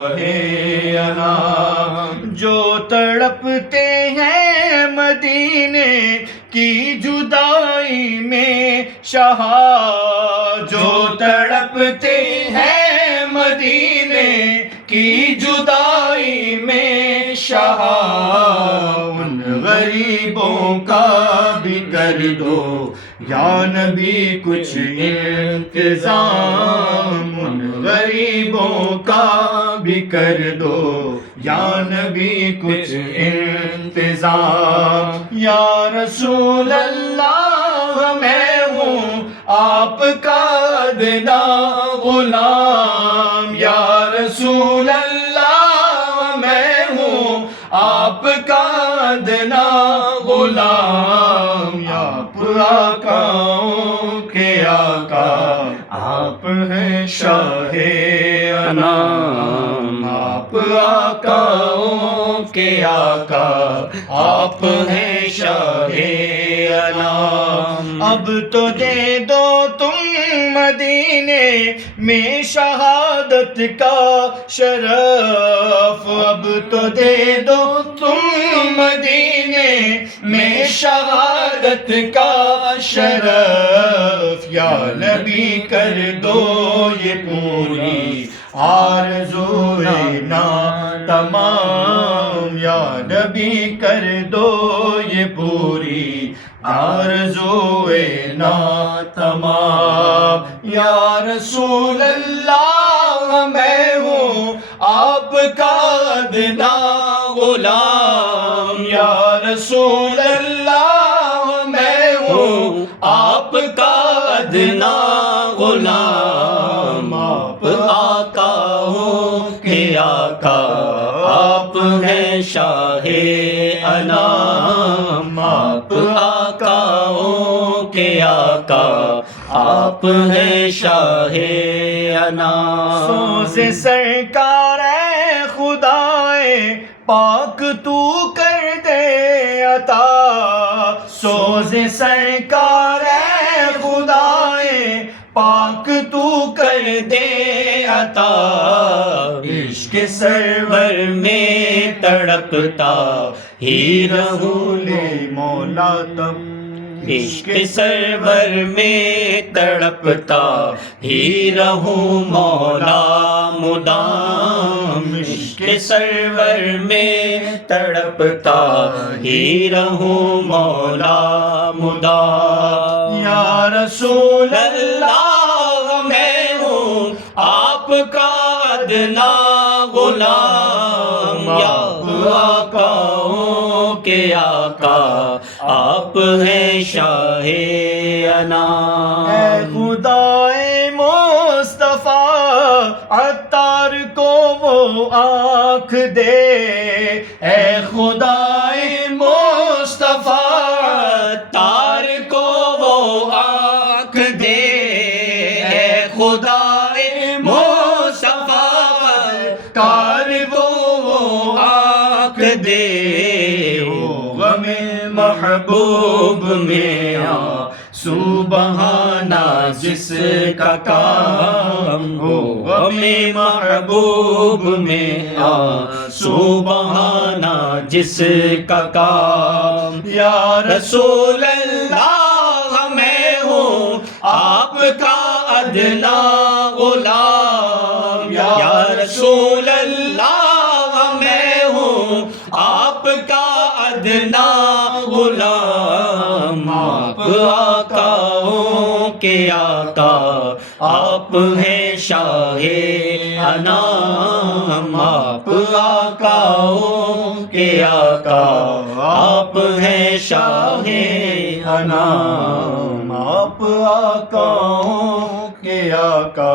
ہے انام جو تڑپتے ہیں مدینے کی جدائی میں شاہ، جو تڑپتے ہیں مدینے کی جدائی میں شاہ، ان غریبوں کا بھی کر دو یا نبی کچھ انتظام، ان غریبوں کا بھی کر دو یا نبی کچھ انتظام۔ یا رسول اللہ میں ہوں آپ کا ادنا غلام، یا رسول اللہ میں ہوں آپ کا ادنا غلام، آپ آقاؤں کے آقا آپ ہیں شاہ انام، آپ آقاؤں کے آقا آپ ہیں شاہ انام۔ اب تو دے دو تم مدینے میں شہادت کا شرف، اب تو دے دو تم مدینے میں شہادت کا شرف، یا نبی کر دو یہ پوری آرزوئے نا تمام، یا نبی کر دو یہ پوری آرزوئے نا تمام۔ یا رسول اللہ میں ہوں آپ کا ادنا غلام، یا رسول اللہ میں ہوں آپ کا ادنا غلام، آپ آقاؤں کے آقا آپ ہیں شاہ انام، آپ آقاؤں کے آقا آپ ہیں شاہ انام۔ سوز سرکار اے خدائے پاک تو کر دے عطا، سوز سرکار اے خدائے پاک تو کر دے عطا، عشق سرور میں تڑپتا ہی رہوں لے مولا تب، عشق سرور میں تڑپتا ہی رہوں مولا مدام، عشق سرور میں تڑپتا ہی رہوں مولا مدام۔ یا رسول اللہ میں ہوں آپ کا ادنا غلام، یا آقاؤں کے آقا آپ ہیں شاہ انام۔ اے خدائے مصطفیٰ عطار کو وہ آنکھ دے، اے خدائے مصطفیٰ عطار کو وہ آنکھ دے، اے خدائے مصطفیٰ عطار کو وہ آنکھ دے، غم محبوب میں آنسو بہانا جس کا کام، ہو غم محبوب میں آنسو بہانا جس کا کام۔ یا رسول اللہ میں ہوں آپ کا ادنا غلام، یا رسول اللہ میں ہوں آپ کا ادنا غلام، آپ آقاؤں کے آقا آپ ہیں شاہ انام، آپ آقاؤں کے آقا آپ ہیں شاہ انام، آپ آقاؤں کے آقا